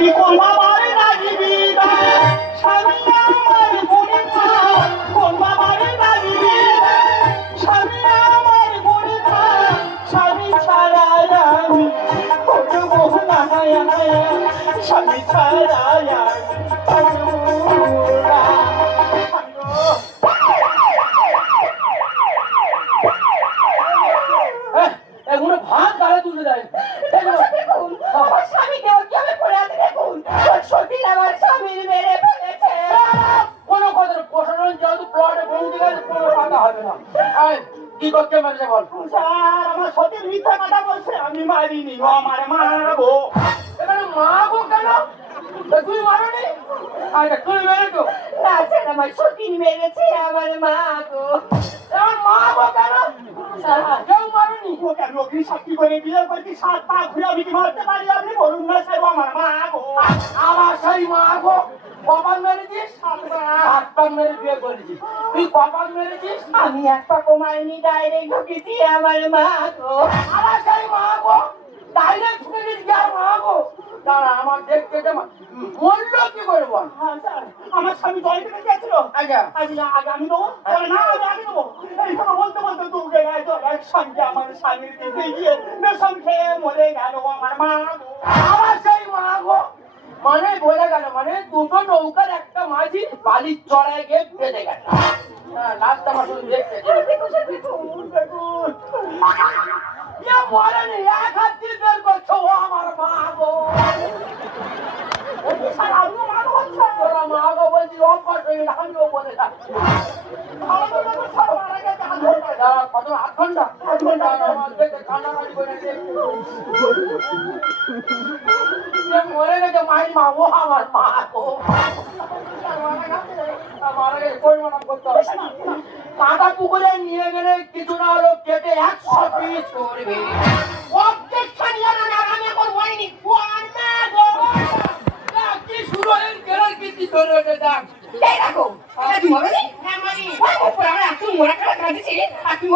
কি কোন বাবার লাগিবি স্বামী আমার গুণে কোন বাবার লাগিবি স্বামী আমার গুণে স্বামী ছাড়া আমি করবো না স্বামী ছাড়া এগুলো ভাত গালে তুলে দেয়। দেখুন আমার স্বামীকে কি আমি পড়ে আছে দেখুন সতীন আমার স্বামীর মেরে ফেলেছে। কোনো কথা প্রশাসন যেহেতু প্লটে পৌঁছে গেছে কোনো কথা হবে না। কি করতে মেরেছে বল? স্যার আমার সতীর মিথ্যা কথা বলছে আমি মারিনি ও আমার মারবো। এখানে মারবো কেন? তুই মারনি? আচ্ছা তুই মেরেছো? না স্যার আমার সতীন মেরেছে আমার মা গো। আমার মারবো কেন? কেউ মারনি। ওকে আমি অগ্নি সাক্ষী করে বিয়ে করছি 7 পা ঘুরে আমি কি মারতে পারি আপনি বলুন না স্যার আমার মা গো। আমার সেই মারবো। কপাল মেরেছিস? 7 পা মেরে বিয়ে করেছিস। তুই কপাল মেরেছিস? আমি এক পা কমাইনি ডাইরেক্ট ঢুকেছি আমার মা গো। আমার সেই মারবো। ডাইরেক্ট ছুটে গেছি আর মারবো। দাঁড়া আমার দেখতে মূল্য কি করে বল? হ্যাঁ স্যার আমার স্বামী জয় পেতে গেছিল আচ্ছা আগে আমি দেবো না আমি দেবো এই কথা বলতে বলতে দু গেলায় তো একসঙ্গে আমার স্বামীর দিতে গিয়ে বেসম খেয়ে মরে গেল আমার মা গো। আমার সেই মারবো। মানে বলে গেল মানে দুটো নৌকার একটা মাঝি বালির চড়ায় গিয়ে বেঁধে গেল। হ্যাঁ লাস্ট আমার শুধু দেখতে মরেনি এক হাত দিয়ে বের করছো ও আমার মা গো। স্যার আমিও মা গো হচ্ছে তোরা মা গো বলছি অভ্যাস হয়ে গেলে আমিও বলে থাকি। কত 8 ঘন্টা আমার দেখে কান্নাকাটি করে মরে গেছে মায়ের মা ও আমার মা গো। মারা গেছে পরিমাণ করতে হবে। কাঁটা পুকুরে নিয়ে গেলে কিছু না হলেও কেটে 100 পিস করবে। অবজেকশন জানা আমি এখন বলিনি ও আমার মা গো। কি শুরু হয়ে গেলের কি ধরে ওঠে দেখ এই দেখো তুমি বলনি হ্যাঁ মানি ওই উপরে আমরা একটু মোড়া কাটা কাটছি আর তুমি